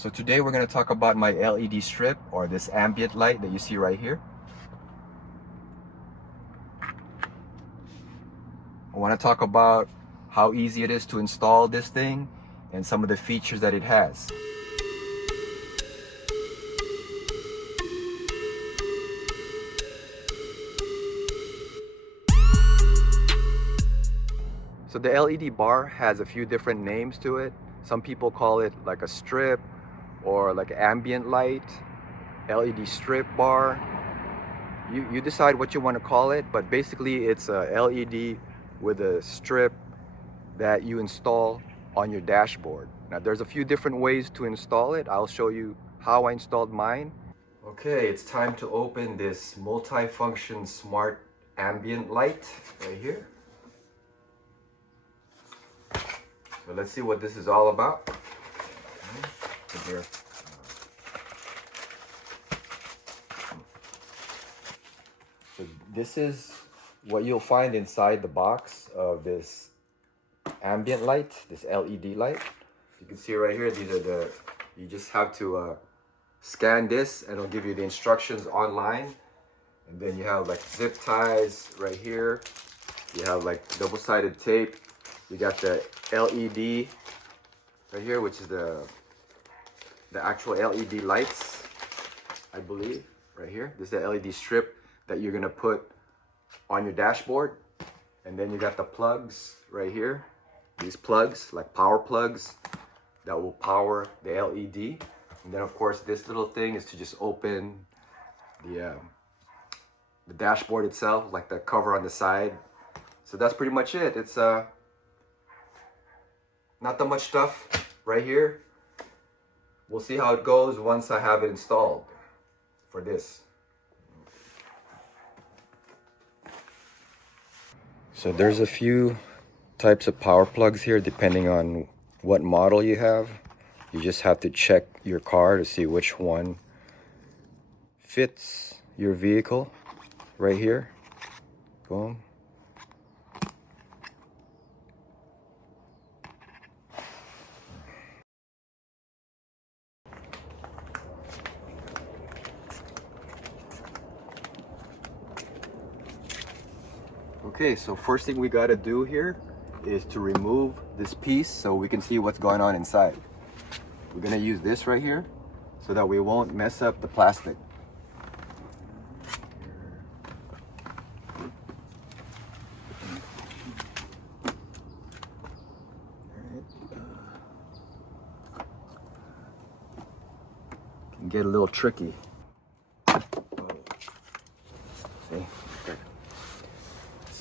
So today we're going to talk about my LED strip, or this ambient light that you see right here. I want to talk about how easy it is to install this thing and some of the features that it has. So the LED bar has a few different names to it. Some people call it like a strip or like ambient light, LED strip bar. You decide what you want to call it, but basically it's a LED with a strip that you install on your dashboard. Now there's a few different ways to install it. I'll show you how I installed mine. Okay, it's time to open this multi-function smart ambient light right here. So let's see what this is all about. Okay. Here. So this is what you'll find inside the box of this ambient light, this LED light. You can see right here, these are you just have to scan this and it'll give you the instructions online. And then you have like zip ties right here. You have like double-sided tape. You got the LED right here, which is the actual LED lights, I believe, right here. This is the LED strip that you're gonna put on your dashboard. And then you got the plugs right here. These plugs, like power plugs, that will power the LED. And then of course this little thing is to just open the dashboard itself, like the cover on the side. So that's pretty much it. It's not that much stuff right here. We'll see how it goes once I have it installed for this. So there's a few types of power plugs here depending on what model you have. You just have to check your car to see which one fits your vehicle right here. Boom. Okay, so first thing we got to do here is to remove this piece so we can see what's going on inside. We're going to use this right here so that we won't mess up the plastic. Can get a little tricky. See?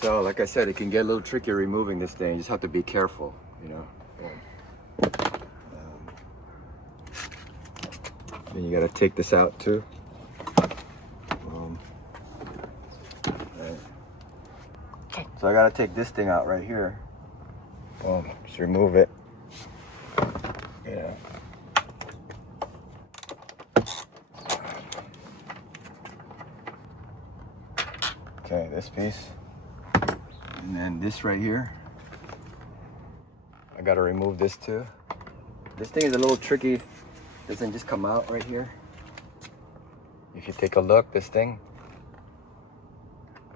So like I said, it can get a little tricky removing this thing. You just have to be careful, you know. Then you got to take this out too. Right. So I got to take this thing out right here. Boom. Just remove it. Yeah. Okay, this piece. And then this right here, I gotta remove this too. This thing is a little tricky. It doesn't just come out right here. If you take a look, this thing,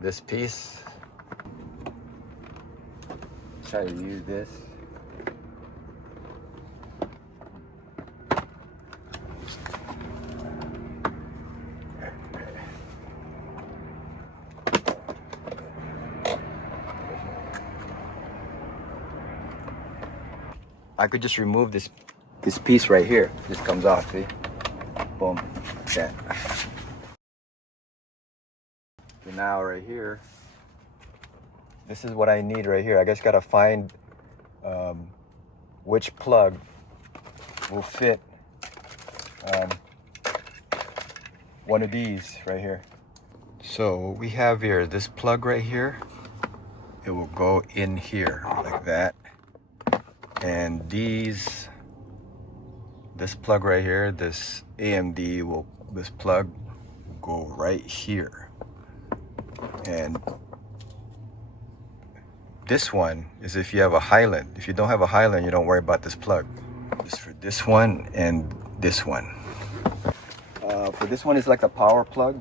this piece, try to use this. I could just remove this piece right here. This comes off, see? Boom. Okay. So now right here, this is what I need right here. I just gotta find which plug will fit one of these right here. So what we have here, this plug right here, it will go in here like that. And this plug right here, this this plug will go right here. And this one is if you have a Highland. If you don't have a Highland, you don't worry about this plug. Just for this one and this one. For this one is like the power plug,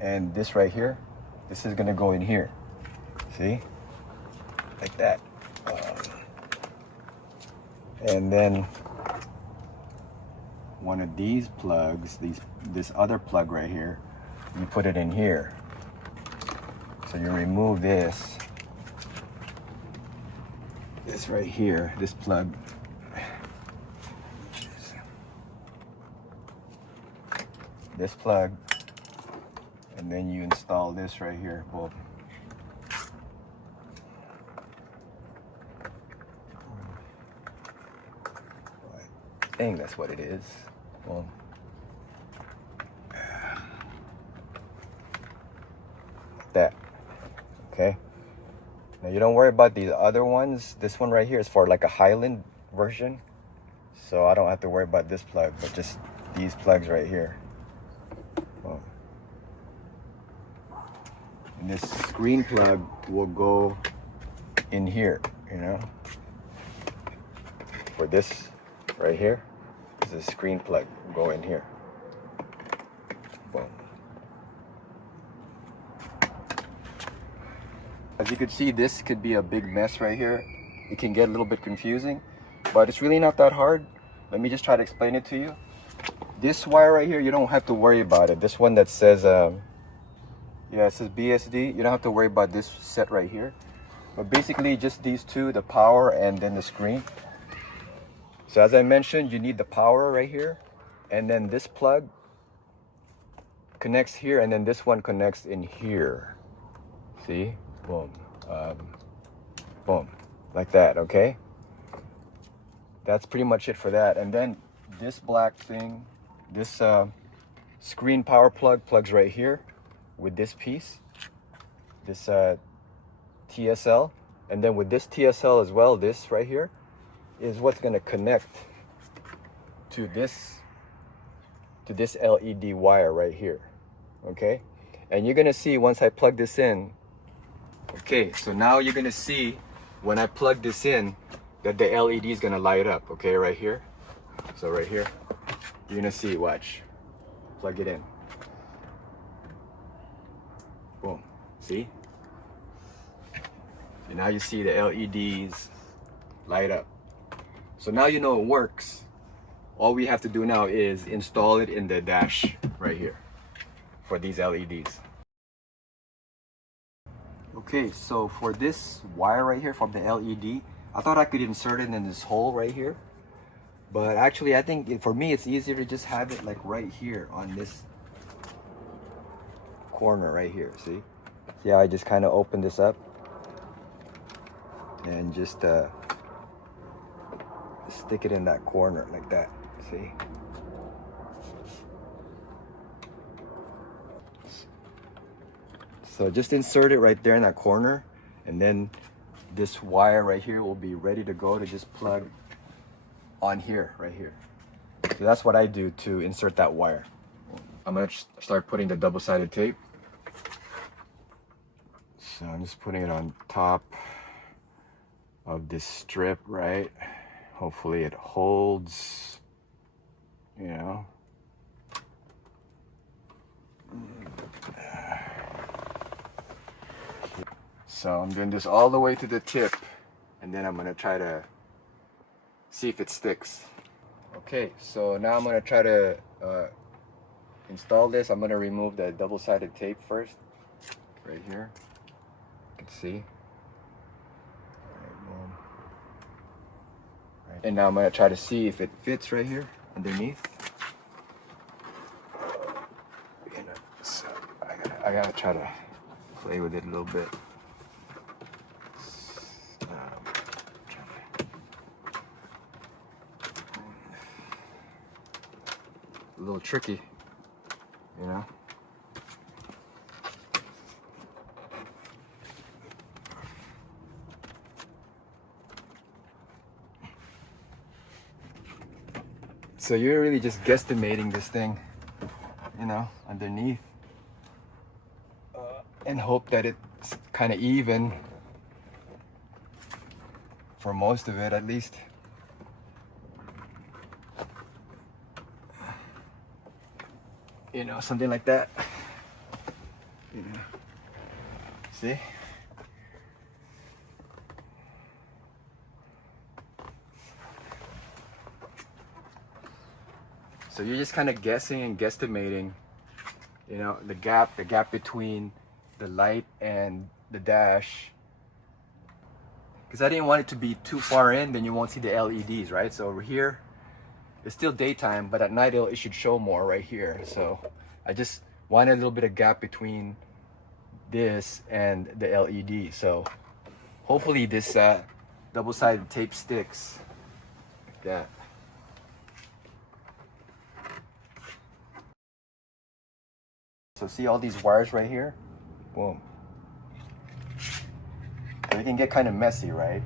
and this right here, this is gonna go in here. See, like that. And then one of these plugs, this other plug right here, you put it in here. So you remove this right here, this plug. This plug, and then you install this right here. Boom. I think that's what it is. Boom. Like that. Okay. Now you don't worry about these other ones. This one right here is for like a Highland version, so I don't have to worry about this plug, but just these plugs right here. Boom. And this screen plug will go in here, you know. For this right here, this is a screen plug. Will go in here. Boom. As you can see, this could be a big mess right here. It can get a little bit confusing, but it's really not that hard. Let me just try to explain it to you. This wire right here, you don't have to worry about it. This one that says, it says BSD. You don't have to worry about this set right here. But basically, just these two, the power and then the screen. So as I mentioned, you need the power right here, and then this plug connects here, and then this one connects in here. See? Boom. Boom. Like that, okay? That's pretty much it for that. And then this black thing, this screen power plug plugs right here with this piece, this TSL. And then with this TSL as well, this right here is what's going to connect to this LED wire right here. Okay? And you're going to see once I plug this in. Okay, so now you're going to see when I plug this in that the LED is going to light up. Okay, right here. So right here, you're going to see, watch. Plug it in. Boom. See? And now you see the LEDs light up. So now you know it works. All we have to do now is install it in the dash right here for these LEDs. Okay, so for this wire right here from the LED, I thought I could insert it in this hole right here. But actually, I think for me, it's easier to just have it like right here on this corner right here. See? See how I just kind of open this up? And just stick it in that corner like that. See? So just insert it right there in that corner, and then this wire right here will be ready to go to just plug on here, right here. So that's what I do to insert that wire. I'm gonna start putting the double-sided tape. So I'm just putting it on top of this strip, right? Hopefully it holds, you know. So I'm doing this all the way to the tip, and then I'm gonna try to see if it sticks. Okay, so now I'm gonna try to install this. I'm gonna remove the double-sided tape first, right here. You can see. And now I'm gonna try to see if it fits right here underneath. So I gotta try to play with it a little bit. A little tricky, you know. So you're really just guesstimating this thing, you know, underneath, and hope that it's kind of even for most of it, at least. You know, something like that. You know, see? So you're just kind of guessing and guesstimating, you know, the gap between the light and the dash. Because I didn't want it to be too far in, then you won't see the LEDs, right? So over here, it's still daytime, but at night it should show more right here. So I just wanted a little bit of gap between this and the LED. So hopefully this double-sided tape sticks like that. So see all these wires right here? Boom. So it can get kind of messy, right?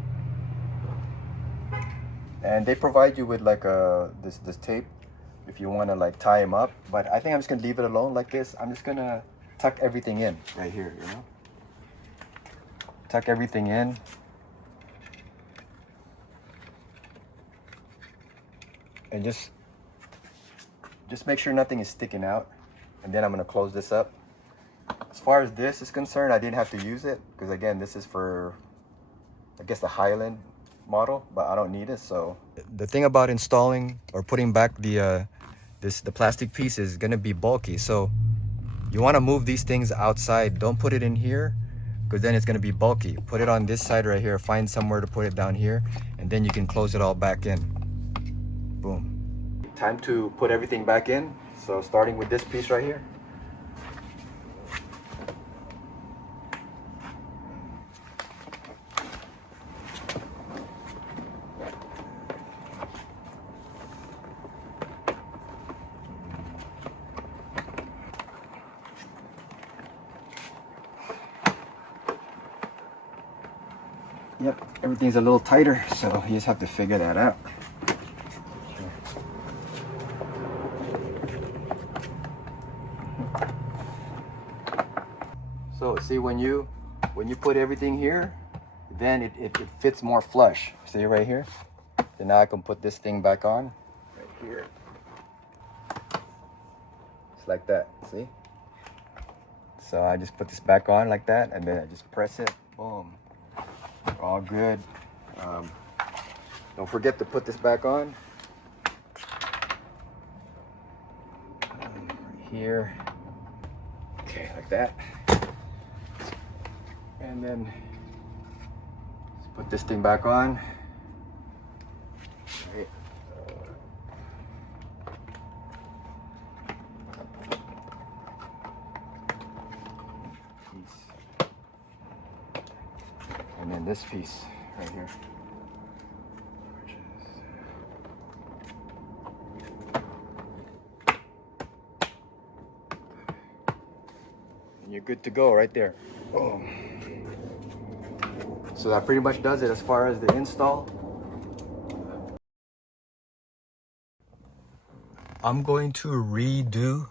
And they provide you with like this tape if you want to like tie them up. But I think I'm just gonna leave it alone like this. I'm just gonna tuck everything in right here, you know? Tuck everything in. And just make sure nothing is sticking out. And then I'm gonna close this up. As far as this is concerned, I didn't have to use it because again, this is for, I guess, the Highland model, but I don't need it. So the thing about installing or putting back the plastic piece is gonna be bulky. So you want to move these things outside. Don't put it in here because then it's gonna be bulky. Put it on this side right here. Find somewhere to put it down here, and then you can close it all back in. Boom. Time to put everything back in. So starting with this piece right here. Yep, everything's a little tighter, so you just have to figure that out. So see, when you put everything here, then it fits more flush. See right here? Then now I can put this thing back on right here. It's like that, see? So I just put this back on like that, and then I just press it, boom. All good. Don't forget to put this back on. Right here. Okay, like that. And then let's put this thing back on. Right. And then this piece right here. And you're good to go right there. Boom. So that pretty much does it as far as the install. I'm going to redo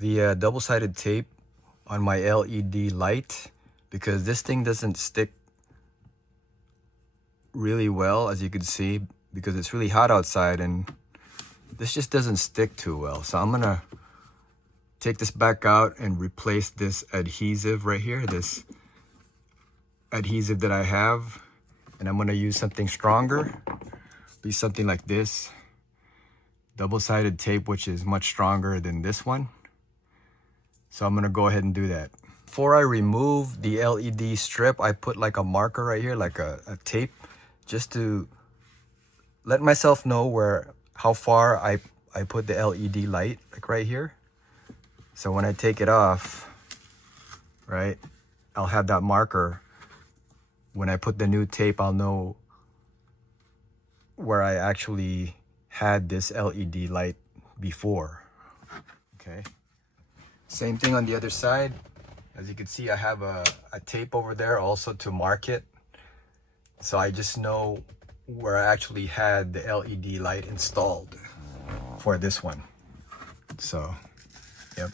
the double-sided tape on my LED light because this thing doesn't stick really well, as you can see, because it's really hot outside and this just doesn't stick too well. So I'm gonna take this back out and replace this adhesive right here, this adhesive that I have, and I'm gonna use something stronger, be something like this double-sided tape, which is much stronger than this one. So I'm gonna go ahead and do that. Before I remove the LED strip, I put like a marker right here, like a tape, just to let myself know how far I put the LED light, like right here. So when I take it off, right, I'll have that marker. When I put the new tape, I'll know where I actually had this LED light before. Okay. Same thing on the other side. As you can see, I have a tape over there also to mark it. So I just know where I actually had the LED light installed for this one. So, yep.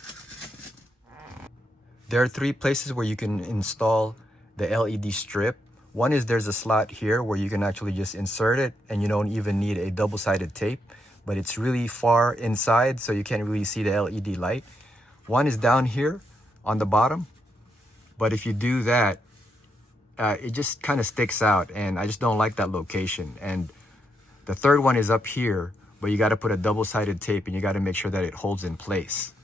There are 3 places where you can install the LED strip. One is there's a slot here where you can actually just insert it and you don't even need a double-sided tape. but it's really far inside, so you can't really see the LED light. One is down here on the bottom, but if you do that, it just kind of sticks out, and I just don't like that location. And the third one is up here, but you got to put a double-sided tape, and you got to make sure that it holds in place.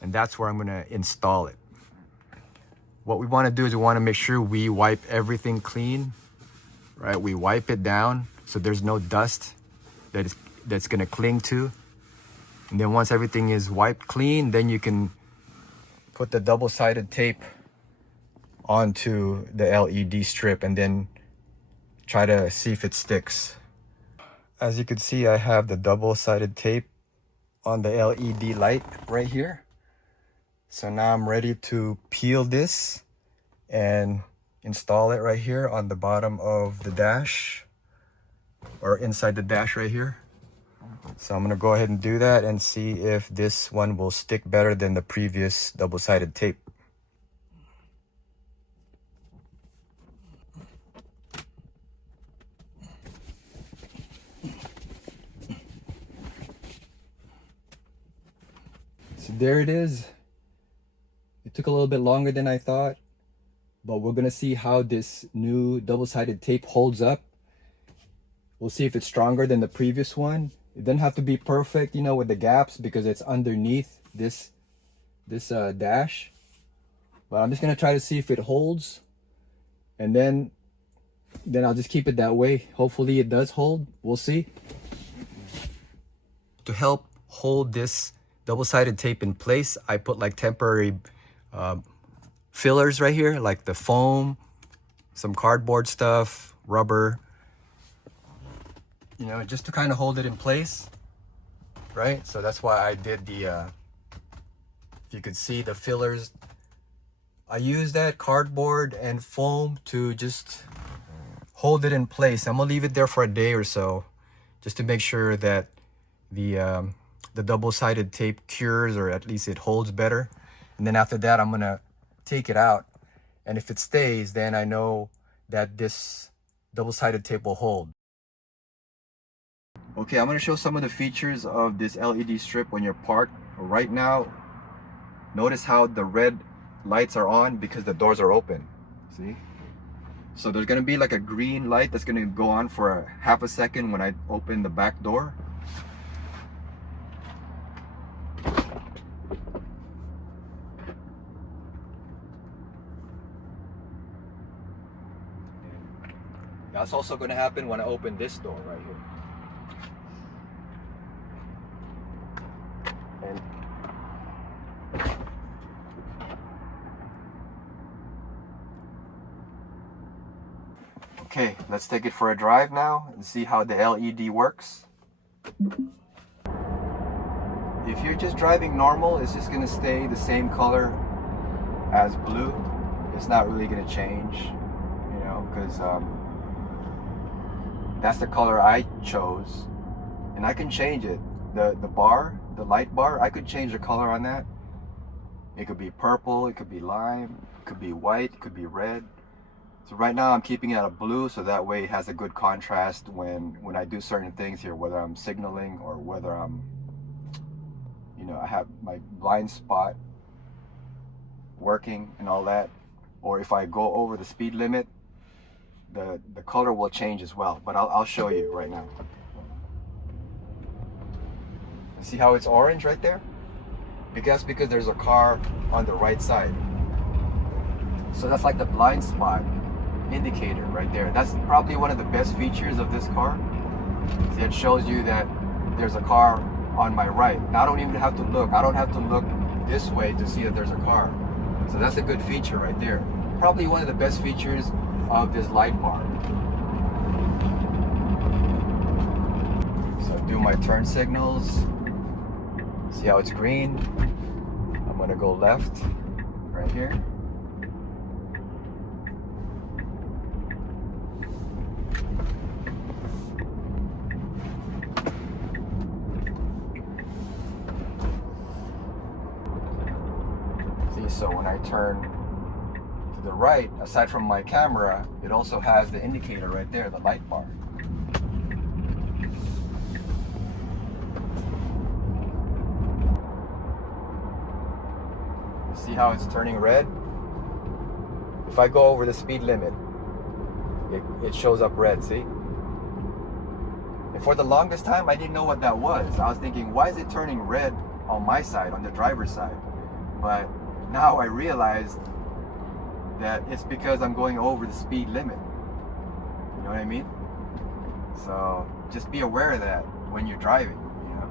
And that's where I'm going to install it. What we want to do is we want to make sure we wipe everything clean, right? We wipe it down so there's no dust that's going to cling to. And then once everything is wiped clean, then you can put the double-sided tape onto the LED strip and then try to see if it sticks. As you can see, I have the double-sided tape on the LED light right here. So now I'm ready to peel this and install it right here on the bottom of the dash, or inside the dash right here. So I'm gonna go ahead and do that and see if this one will stick better than the previous double-sided tape. So there it is. It took a little bit longer than I thought, but we're gonna see how this new double-sided tape holds up. We'll see if it's stronger than the previous one. It doesn't have to be perfect, you know, with the gaps, because it's underneath this dash. But I'm just gonna try to see if it holds, and then I'll just keep it that way. Hopefully it does hold. We'll see. To help hold this double-sided tape in place, I put like temporary fillers right here, like the foam, some cardboard stuff, rubber, you know, just to kind of hold it in place, right? So that's why I did the, if you could see the fillers, I used that cardboard and foam to just hold it in place. I'm gonna leave it there for a day or so, just to make sure that the double-sided tape cures, or at least it holds better. And then after that, I'm gonna take it out, and if it stays, then I know that this double-sided tape will hold. Okay, I'm gonna show some of the features of this LED strip when you're parked. Right now, notice how the red lights are on because the doors are open. See? So there's gonna be like a green light that's gonna go on for half a second when I open the back door. That's also going to happen when I open this door right here. And okay, let's take it for a drive now and see how the LED works. If you're just driving normal, it's just going to stay the same color as blue. It's not really going to change, you know, because that's the color I chose, and I can change it. The bar, the light bar, I could change the color on that. It could be purple, it could be lime, it could be white, it could be red. So right now I'm keeping it at a blue, so that way it has a good contrast when I do certain things here, whether I'm signaling or whether I'm, you know, I have my blind spot working and all that, or if I go over the speed limit, the color will change as well, but I'll show you right now. See how it's orange right there? Because there's a car on the right side. So that's like the blind spot indicator right there. That's probably one of the best features of this car. See, it shows you that there's a car on my right. Now I don't even have to look. I don't have to look this way to see that there's a car. So that's a good feature right there. Probably one of the best features of this light bar. So do my turn signals. See how it's green? I'm gonna go left right here. See, so when I turn to the right, aside from my camera, it also has the indicator right there, the light bar. See how it's turning red? If I go over the speed limit, it shows up red, see? And for the longest time, I didn't know what that was. I was thinking, why is it turning red on my side, on the driver's side? But now I realized that it's because I'm going over the speed limit. You know what I mean? So just be aware of that when you're driving, you know?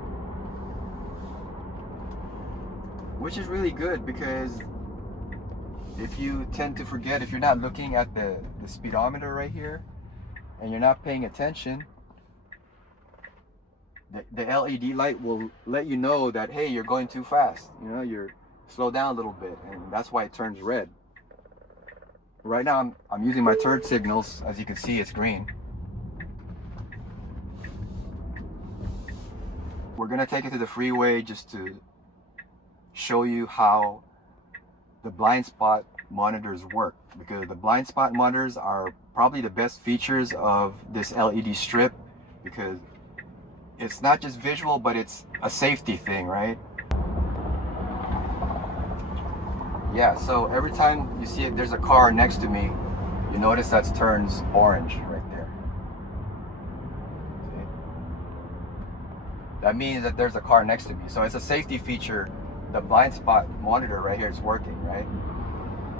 Which is really good, because if you tend to forget, if you're not looking at the speedometer right here and you're not paying attention, the LED light will let you know that, hey, you're going too fast. You know, you're slow down a little bit, and that's why it turns red. Right now I'm using my turn signals. As you can see, it's green. We're gonna take it to the freeway just to show you how the blind spot monitors work, because the blind spot monitors are probably the best features of this LED strip, because it's not just visual, but it's a safety thing, right? Yeah, so every time you see it, there's a car next to me, you notice that turns orange right there. See? That means that there's a car next to me. So it's a safety feature. The blind spot monitor right here is working, right?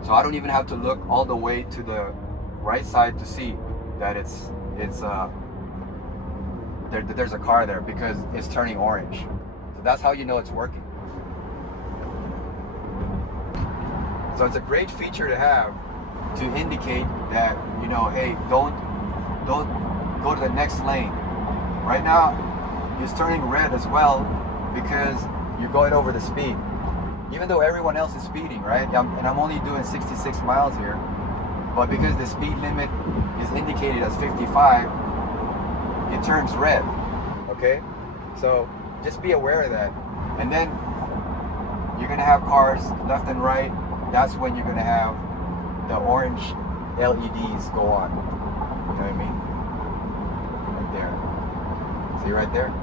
So I don't even have to look all the way to the right side to see that there's a car there, because it's turning orange. So that's how you know it's working. So it's a great feature to have to indicate that, you know, hey, don't go to the next lane. Right now it's turning red as well because you're going over the speed, even though everyone else is speeding, right? And I'm only doing 66 miles here, but because the speed limit is indicated as 55, it turns red. Okay, so just be aware of that. And then you're gonna have cars left and right. That's when you're gonna have the orange LEDs go on. You know what I mean? Right there. See right there?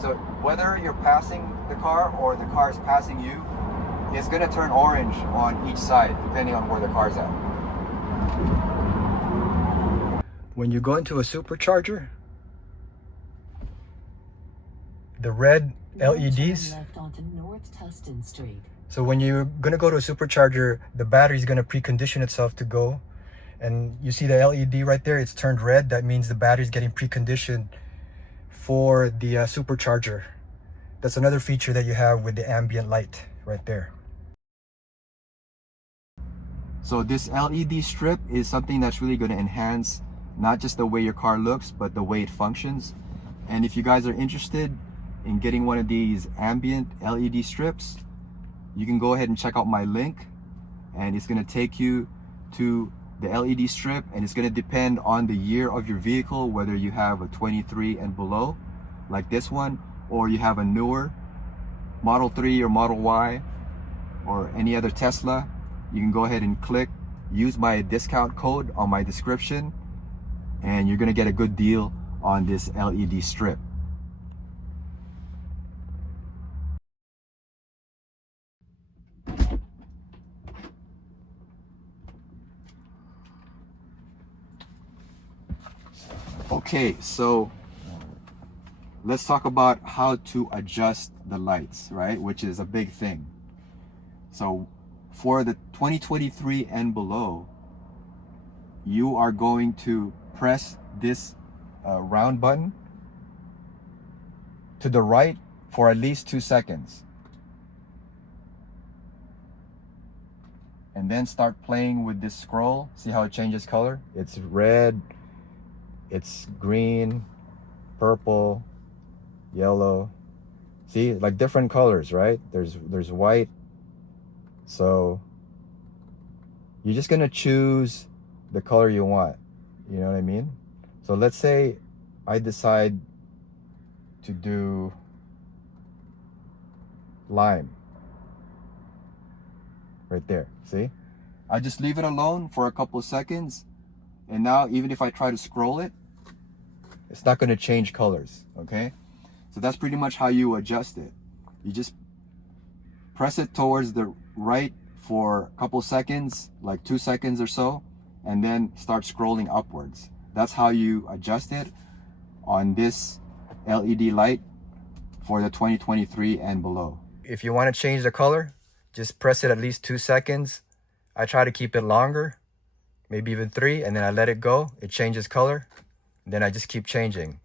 So whether you're passing the car or the car is passing you, it's gonna turn orange on each side depending on where the car's at. When you go into a supercharger, the red LEDs. So when you're gonna go to a supercharger, the battery is gonna precondition itself to go, and you see the LED right there, it's turned red. That means the battery is getting preconditioned for the supercharger. That's another feature that you have with the ambient light right there. So this LED strip is something that's really going to enhance not just the way your car looks, but the way it functions. And if you guys are interested in getting one of these ambient LED strips, you can go ahead and check out my link, and it's going to take you to the LED strip, and it's going to depend on the year of your vehicle, whether you have a 23 and below like this one, or you have a newer Model 3 or Model Y or any other Tesla. You can go ahead and use my discount code on my description, and you're going to get a good deal on this LED strip. Okay, so let's talk about how to adjust the lights, right? Which is a big thing. So for the 2023 and below, you are going to press this round button to the right for at least 2 seconds. And then start playing with this scroll. See how it changes color? It's red, it's green, purple, yellow. See, like different colors, right? There's white. So you're just gonna choose the color you want. You know what I mean? So let's say I decide to do lime. Right there, see? I just leave it alone for a couple of seconds, and now even if I try to scroll it, it's not gonna change colors, okay? So that's pretty much how you adjust it. You just press it towards the right for a couple seconds, like 2 seconds or so, and then start scrolling upwards. That's how you adjust it on this LED light for the 2023 and below. If you want to change the color, just press it at least 2 seconds. I try to keep it longer, maybe even 3, and then I let it go. It changes color. Then I just keep changing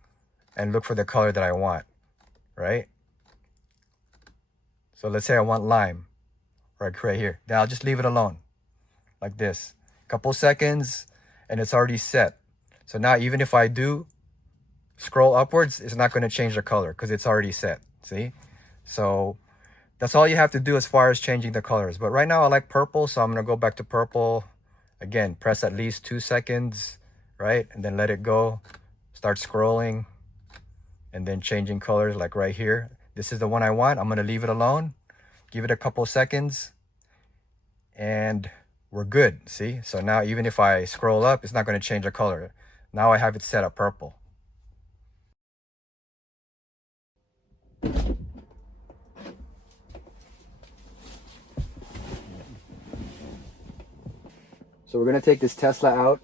and look for the color that I want, right? So let's say I want lime, right here. Then I'll just leave it alone, like this. Couple seconds, and it's already set. So now even if I do scroll upwards, it's not going to change the color because it's already set, see? So that's all you have to do as far as changing the colors. But right now I like purple, so I'm going to go back to purple. Again, press at least 2 seconds, right? And then let it go. Start scrolling and then changing colors like right here. This is the one I want. I'm going to leave it alone. Give it a couple seconds and we're good, see? So now even if I scroll up, it's not going to change the color. Now I have it set at purple. So we're going to take this Tesla out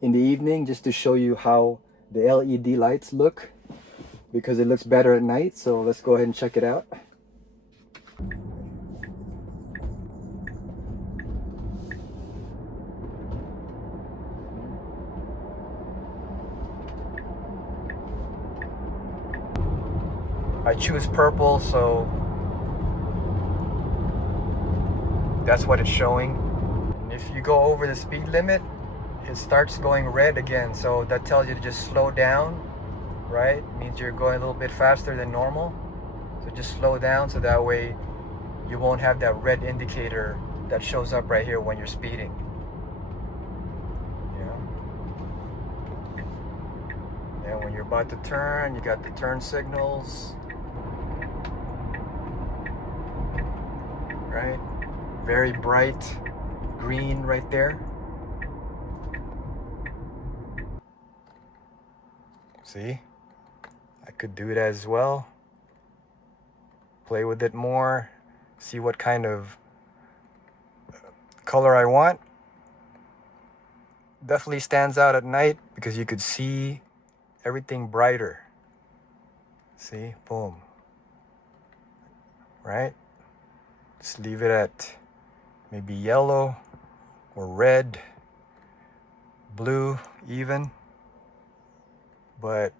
in the evening just to show you how the LED lights look, because it looks better at night. So let's go ahead and check it out. I choose purple, so that's what it's showing. If you go over the speed limit, it starts going red again, so that tells you to just slow down, right? It means you're going a little bit faster than normal. So just slow down so that way you won't have that red indicator that shows up right here when you're speeding. Yeah. And when you're about to turn, you got the turn signals. Right? Very bright green right there. See? I could do it as well. Play with it more. See what kind of color I want. Definitely stands out at night because you could see everything brighter. See? Boom. Right? Just leave it at maybe yellow or red, blue even. But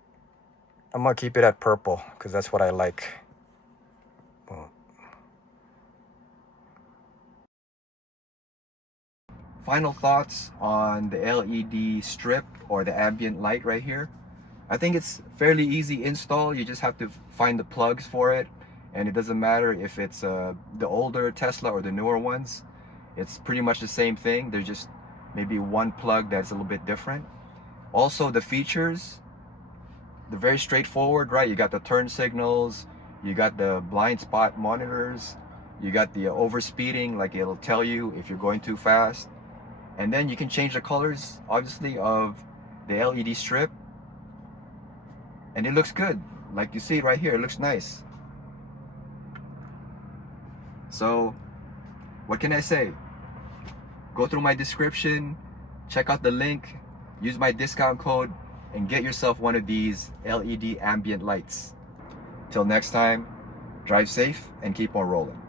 I'm gonna keep it at purple because that's what I like. Boom. Final thoughts on the LED strip or the ambient light right here. I think it's fairly easy install. You just have to find the plugs for it. And it doesn't matter if it's the older Tesla or the newer ones. It's pretty much the same thing. There's just maybe one plug that's a little bit different. Also the features, they're very straightforward, right? You got the turn signals, you got the blind spot monitors, you got the overspeeding, like it'll tell you if you're going too fast. And then you can change the colors, obviously, of the LED strip. And it looks good. Like you see it right here, it looks nice. So what can I say? Go through my description, check out the link, use my discount code, and get yourself one of these LED ambient lights. Till next time, drive safe and keep on rolling.